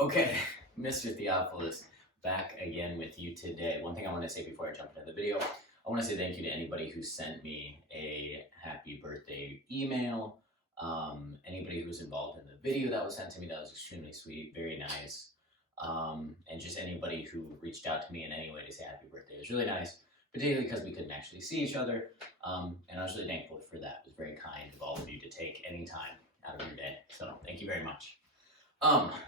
Okay, Mr. Theophilus, back again with you today. One thing I want to say before I jump into the video, I want to say thank you to anybody who sent me a happy birthday email. Anybody who was involved in the video that was sent to me, that was extremely sweet, very nice. And just anybody who reached out to me in any way to say happy birthday. It was really nice, particularly because we couldn't actually see each other. And I was really thankful for that. It was very kind of all of you to take any time out of your day. So thank you very much.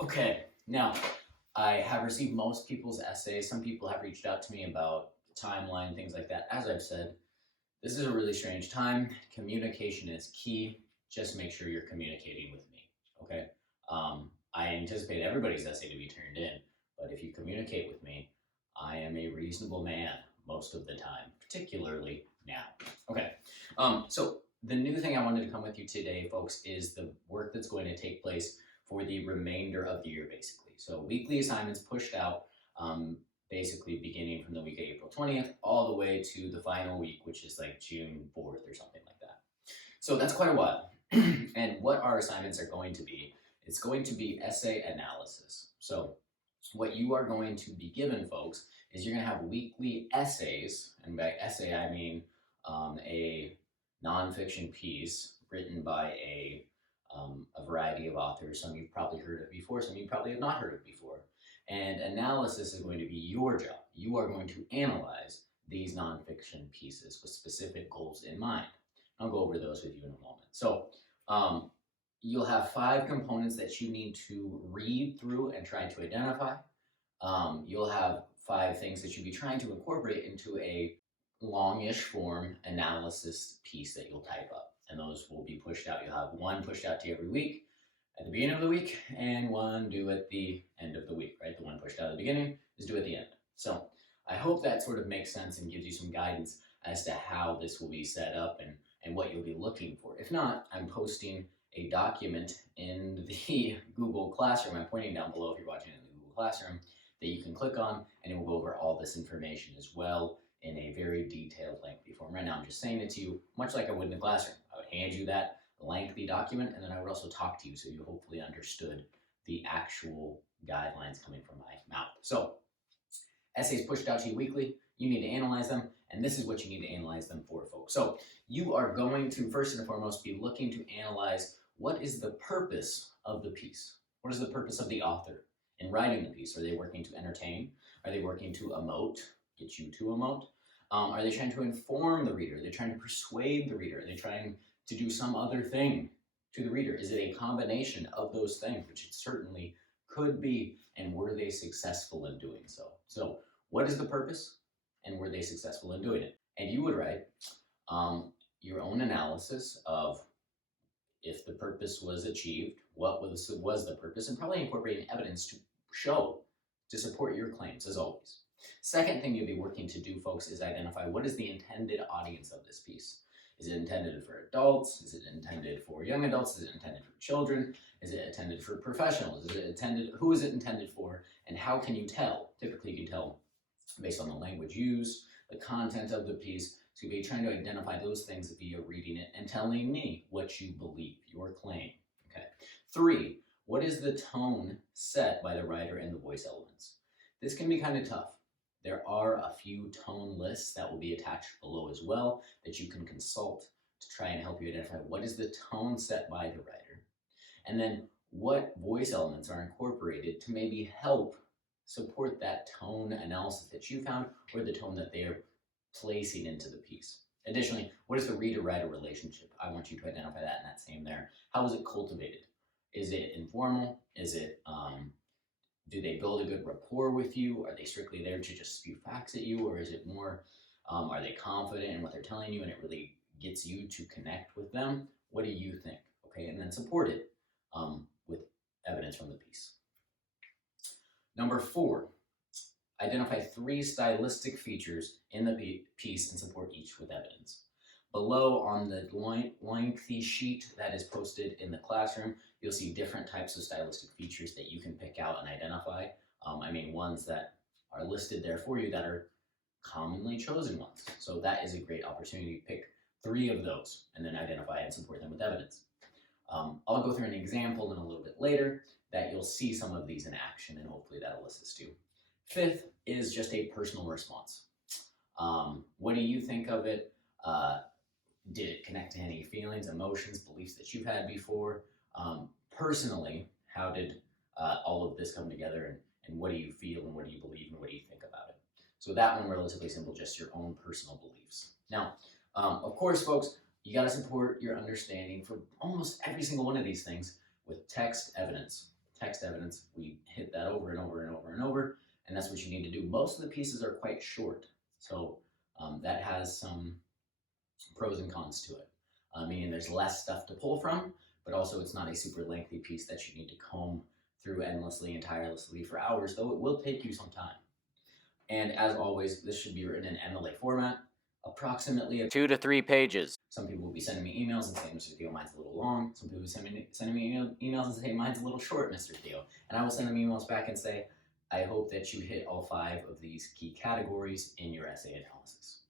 Okay, now I have received most people's essays. Some people have reached out to me about the timeline, things like that. As I've said, this is a really strange time. Communication is key. Just make sure you're communicating with me, okay? I anticipate everybody's essay to be turned in, but if you communicate with me, I am a reasonable man most of the time, particularly now. Okay, so the new thing I wanted to come with you today, folks, is the work that's going to take place for the remainder of the year, basically. So weekly assignments pushed out, basically beginning from the week of April 20th all the way to the final week, which is like June 4th or something like that. So that's quite a while. And what our assignments are going to be, it's going to be essay analysis. So what you are going to be given, folks, is you're going to have weekly essays, and by essay I mean a nonfiction piece written by a variety of authors. Some you've probably heard of before, some you probably have not heard of before. And analysis is going to be your job. You are going to analyze these nonfiction pieces with specific goals in mind. I'll go over those with you in a moment. So you'll have 5 components that you need to read through and try to identify. You'll have 5 things that you'll be trying to incorporate into a longish form analysis piece that you'll type up. And those will be pushed out. You'll have 1 pushed out to you every week at the beginning of the week and 1 due at the end of the week, right? The 1 pushed out at the beginning is due at the end. So I hope that sort of makes sense and gives you some guidance as to how this will be set up and what you'll be looking for. If not, I'm posting a document in the Google Classroom. I'm pointing down below if you're watching it in the Google Classroom that you can click on, and it will go over all this information as well in a very detailed, lengthy form. Right now, I'm just saying it to you, much like I would in the classroom. I would hand you that lengthy document, and then I would also talk to you so you hopefully understood the actual guidelines coming from my mouth. So, essays pushed out to you weekly, you need to analyze them, and this is what you need to analyze them for, folks. So, you are going to, first and foremost, be looking to analyze what is the purpose of the piece? What is the purpose of the author in writing the piece? Are they working to entertain? Are they working to emote, get you to emote? Are they trying to inform the reader? Are they trying to persuade the reader? Are they trying to do some other thing to the reader? Is it a combination of those things, which it certainly could be, and were they successful in doing so? So what is the purpose, and were they successful in doing it? And you would write your own analysis of if the purpose was achieved, what was the purpose, and probably incorporating evidence to show, to support your claims, as always. Second thing you'll be working to do, folks, is identify what is the intended audience of this piece. Is it intended for adults? Is it intended for young adults? Is it intended for children? Is it intended for professionals? Who is it intended for? And how can you tell? Typically, you can tell based on the language used, the content of the piece. So you'll be trying to identify those things via reading it and telling me what you believe, your claim. Okay. 3, what is the tone set by the writer and the voice elements? This can be kind of tough. There are a few tone lists that will be attached below as well that you can consult to try and help you identify what is the tone set by the writer, and then what voice elements are incorporated to maybe help support that tone analysis that you found or the tone that they are placing into the piece. Additionally, what is the reader-writer relationship? I want you to identify that in that same there. How is it cultivated? Is it informal? Is it do they build a good rapport with you? Are they strictly there to just spew facts at you? Or is it more, are they confident in what they're telling you and it really gets you to connect with them? What do you think? Okay, and then support it with evidence from the piece. Number 4, identify 3 stylistic features in the piece and support each with evidence. Below on the lengthy sheet that is posted in the classroom, you'll see different types of stylistic features that you can pick out and identify. Ones that are listed there for you that are commonly chosen ones. So that is a great opportunity to pick 3 of those and then identify and support them with evidence. I'll go through an example in a little bit later that you'll see some of these in action, and hopefully that'll assist you. Fifth is just a personal response. What do you think of it? Did it connect to any feelings, emotions, beliefs that you've had before? Personally, how did all of this come together, and what do you feel, and what do you believe, and what do you think about it? So that one, relatively simple, just your own personal beliefs. Now, of course, folks, you got to support your understanding for almost every single one of these things with text evidence. Text evidence, we hit that over and over and over and over, and that's what you need to do. Most of the pieces are quite short, so that has some pros and cons to it. Meaning there's less stuff to pull from, but also it's not a super lengthy piece that you need to comb through endlessly and tirelessly for hours, though it will take you some time. And as always, this should be written in MLA format, approximately 2 to 3 pages. Some people will be sending me emails and saying, Mr. Theo, mine's a little long. Some people will be sending me emails and say, mine's a little short, Mr. Theo. And I will send them emails back and say, I hope that you hit all 5 of these key categories in your essay analysis.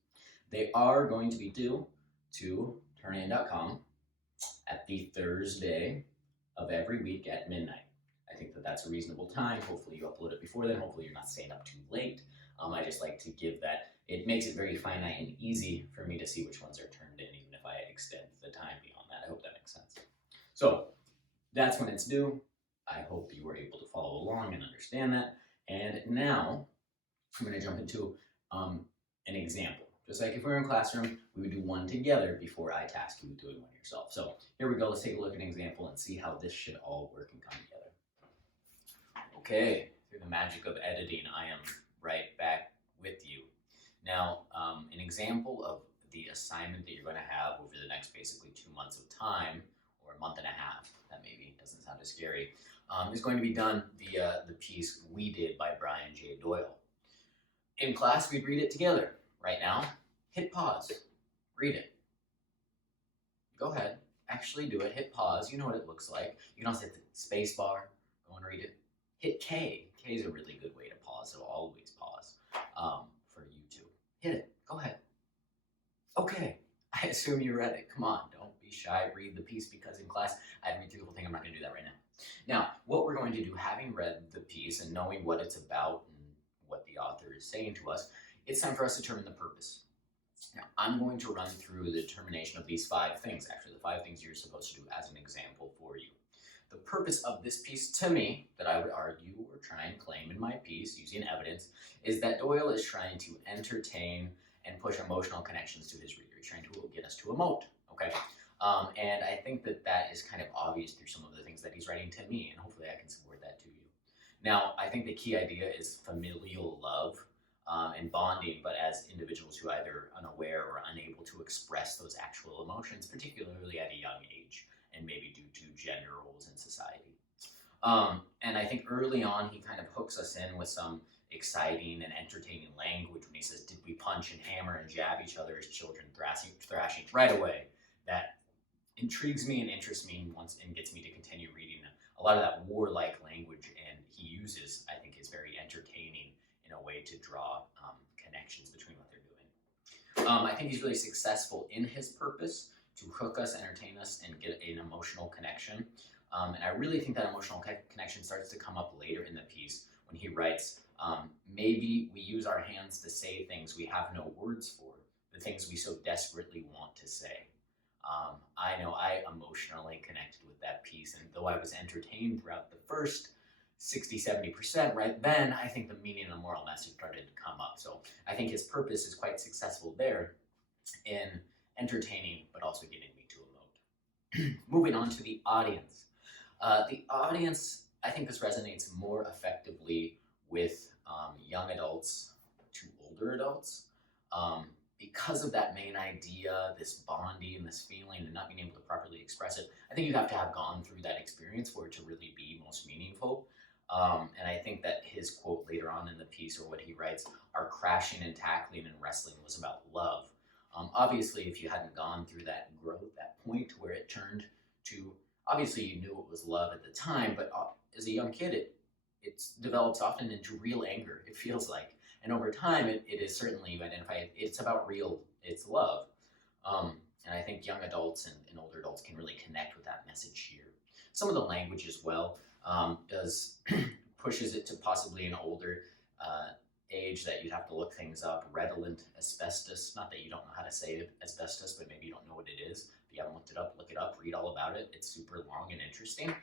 They are going to be due to turnin.com at the Thursday of every week at midnight. I think that that's a reasonable time. Hopefully you upload it before then. Hopefully you're not staying up too late. I just like to give that. It makes it very finite and easy for me to see which ones are turned in, even if I extend the time beyond that. I hope that makes sense. So that's when it's due. I hope you were able to follow along and understand that. And now I'm going to jump into an example. Just like if we were in classroom, we would do one together before I task you with doing one yourself. So here we go. Let's take a look at an example and see how this should all work and come together. Okay, through the magic of editing, I am right back with you. Now, an example of the assignment that you're going to have over the next basically 2 months of time, or a month and a half, that maybe doesn't sound as scary, is going to be done via the piece We Did by Brian J. Doyle. In class, we'd read it together. Right now, hit pause, read it. Go ahead, actually do it, hit pause, you know what it looks like. You can also hit the space bar, go and read it. Hit K. K is a really good way to pause, so always pause for you too. Hit it, go ahead. Okay, I assume you read it. Come on, don't be shy, read the piece, because in class, I'd read through the whole thing. I'm not gonna do that right now. Now, what we're going to do, having read the piece and knowing what it's about and what the author is saying to us, it's time for us to determine the purpose. Now, I'm going to run through the determination of these 5 things, actually the 5 things you're supposed to do as an example for you. The purpose of this piece, to me, that I would argue or try and claim in my piece using evidence, is that Doyle is trying to entertain and push emotional connections to his reader. He's trying to get us to emote, okay? And I think that that is kind of obvious through some of the things that he's writing to me, and hopefully I can support that to you. Now, I think the key idea is familial love and bonding, but as individuals who are either unaware or unable to express those actual emotions, particularly at a young age, and maybe due to gender roles in society. And I think early on, he kind of hooks us in with some exciting and entertaining language when he says, did we punch and hammer and jab each other as children, thrashing right away? That intrigues me and interests me and gets me to continue reading. A lot of that warlike language and he uses, I think, is very entertaining in a way to draw connections between what they're doing. I think he's really successful in his purpose to hook us, entertain us, and get an emotional connection. And I really think that emotional connection starts to come up later in the piece when he writes, maybe we use our hands to say things we have no words for, the things we so desperately want to say. I know I emotionally connected with that piece, and though I was entertained throughout the first 60-70%, right then, I think the meaning and the moral message started to come up. So I think his purpose is quite successful there in entertaining, but also getting me to emote. Moving on to the audience. The audience, I think this resonates more effectively with young adults to older adults. Because of that main idea, this bonding, this feeling, and not being able to properly express it, I think you have to have gone through that experience for it to really be most meaningful. And I think that his quote later on in the piece, or what he writes, our crashing and tackling and wrestling was about love. Obviously, if you hadn't gone through that growth, that point where it turned to, obviously you knew it was love at the time, but as a young kid, it develops often into real anger, it feels like. And over time, it is certainly, you identify, it's about it's love. And I think young adults and older adults can really connect with that message here. Some of the language as well does pushes it to possibly an older age that you'd have to look things up. Redolent asbestos, not that you don't know how to say it, asbestos, but maybe you don't know what it is. If you haven't looked it up, look it up, read all about it. It's super long and interesting.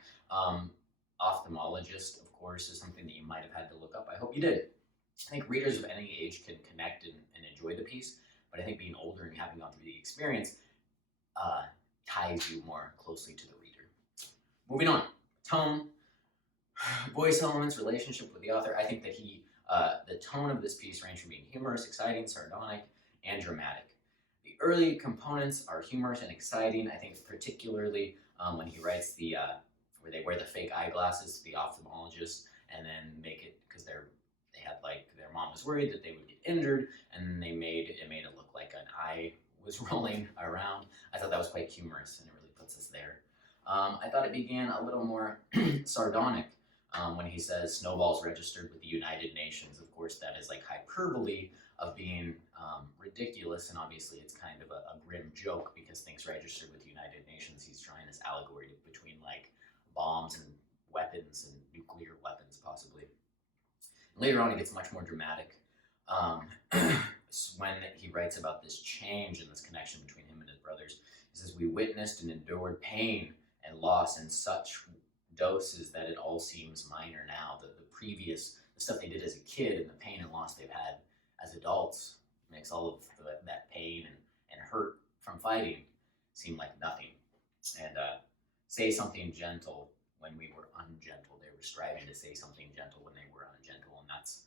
Ophthalmologist, of course, is something that you might have had to look up. I hope you did. I think readers of any age can connect and enjoy the piece, but I think being older and having gone through the experience ties you more closely to the reader. Moving on, tone, voice elements, relationship with the author. I think that the tone of this piece ranged from being humorous, exciting, sardonic, and dramatic. The early components are humorous and exciting. I think particularly when he writes where they wear the fake eyeglasses to the ophthalmologist and then make it, because they had like, their mom was worried that they would get injured, and then they made it look like an eye was rolling around. I thought that was quite humorous, and it really puts us there. I thought it began a little more sardonic when he says snowballs registered with the United Nations. Of course, that is like hyperbole of being ridiculous, and obviously it's kind of a grim joke because things registered with the United Nations. He's trying this allegory between like bombs and weapons and nuclear weapons, possibly. Later on, it gets much more dramatic when he writes about this change and this connection between him and his brothers. He says, "We witnessed and endured pain and loss in such doses that it all seems minor now." The stuff they did as a kid and the pain and loss they've had as adults makes all of that pain and hurt from fighting seem like nothing. And say something gentle when we were ungentle. They were striving to say something gentle when they were ungentle, and that's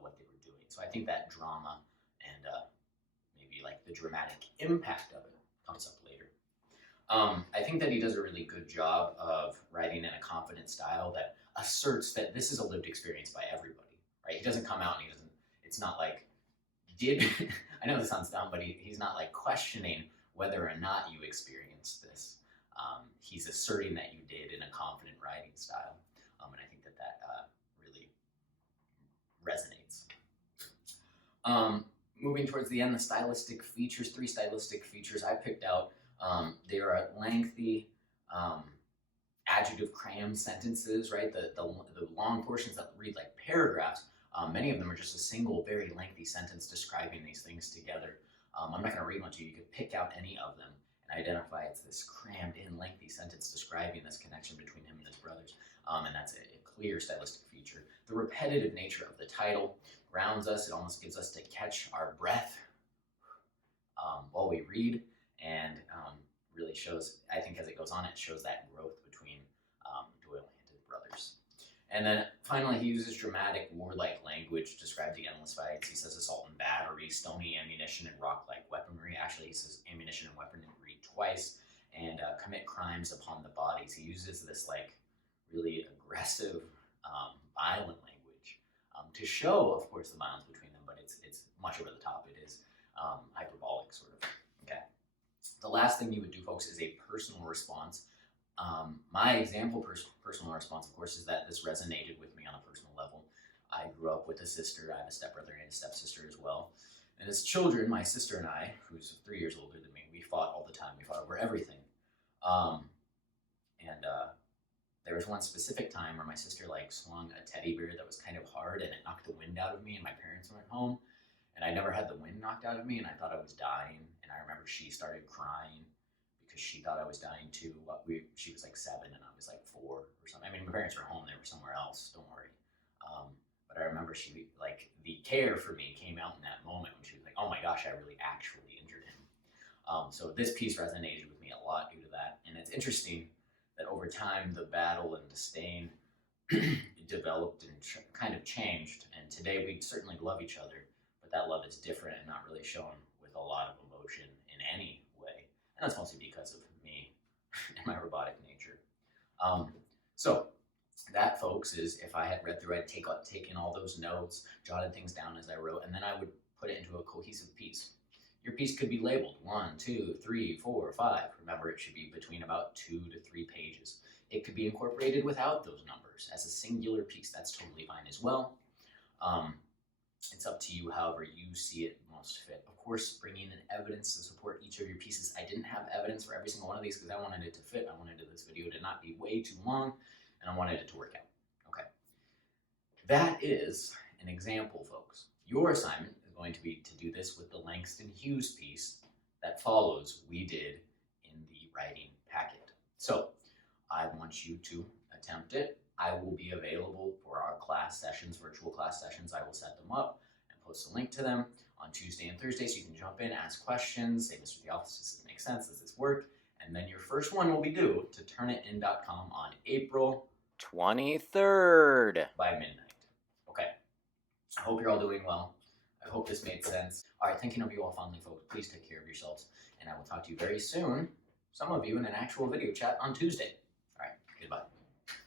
what they were doing. So I think that drama and maybe like the dramatic impact of it comes up later. I think that he does a really good job of writing in a confident style that asserts that this is a lived experience by everybody, right? He doesn't come out and it's not like, I know this sounds dumb, but he's not like questioning whether or not you experienced this. He's asserting that you did in a confident writing style. And I think that really resonates. Moving towards the end, the stylistic features, 3 stylistic features I picked out. They are lengthy, adjective cram sentences, right? The long portions that read like paragraphs, many of them are just a single, very lengthy sentence describing these things together. I'm not going to read one to you. You could pick out any of them and identify it's this crammed in, lengthy sentence describing this connection between him and his brothers. And that's a clear stylistic feature. The repetitive nature of the title grounds us. It almost gives us to catch our breath while we read, and really shows, I think as it goes on, it shows that growth between Doyle and his brothers. And then finally, he uses dramatic, warlike language to describe the endless fights. He says assault and battery, stony ammunition, and rock-like weaponry. Actually, he says ammunition and weaponry twice, and commit crimes upon the bodies. He uses this like really aggressive, violent language to show, of course, the violence between them, but it's much over the top. It is hyperbolic, sort of. Okay. The last thing you would do, folks, is a personal response. My example personal response, of course, is that this resonated with me on a personal level. I grew up with a sister. I have a stepbrother and a stepsister as well. And as children, my sister and I, who's 3 years older than me, we fought all the time. We fought over everything. There was one specific time where my sister like swung a teddy bear that was kind of hard, and it knocked the wind out of me, and my parents went home. And I never had the wind knocked out of me, and I thought I was dying. And I remember she started crying because she thought I was dying too. She was like 7 and I was like 4 or something. I mean, my parents were home; they were somewhere else. Don't worry. But I remember she like the care for me came out in that moment when she was like, "Oh my gosh, I really actually injured him." So this piece resonated with me a lot due to that. And it's interesting that over time the battle and disdain developed and kind of changed. And today we certainly love each other, but that love is different and not really shown with a lot of emotion in any way. And that's mostly because of me and my robotic nature. So that, folks, is if I had read through, I'd taken all those notes, jotted things down as I wrote, and then I would put it into a cohesive piece. Your piece could be labeled 1, 2, 3, 4, 5. Remember, it should be between about 2 to 3 pages. It could be incorporated without those numbers as a singular piece. That's totally fine as well. It's up to you, however you see it most fit. Of course, bringing in evidence to support each of your pieces. I didn't have evidence for every single one of these because I wanted it to fit. I wanted this video to not be way too long, and I wanted it to work out. Okay. That is an example, folks. Your assignment is going to be to do this with the Langston Hughes piece that follows we did in the writing packet. So I want you to attempt it. I will be available for our class sessions, virtual class sessions. I will set them up and post a link to them on Tuesday and Thursday, so you can jump in, ask questions, say, Mr. Theophilus, does this make sense? Does this work? And then your first one will be due to turnitin.com on April 23rd by midnight. Okay. I hope you're all doing well. I hope this made sense. All right, thinking of you all fondly, folks. Please take care of yourselves, and I will talk to you very soon, some of you in an actual video chat on Tuesday. All right, goodbye.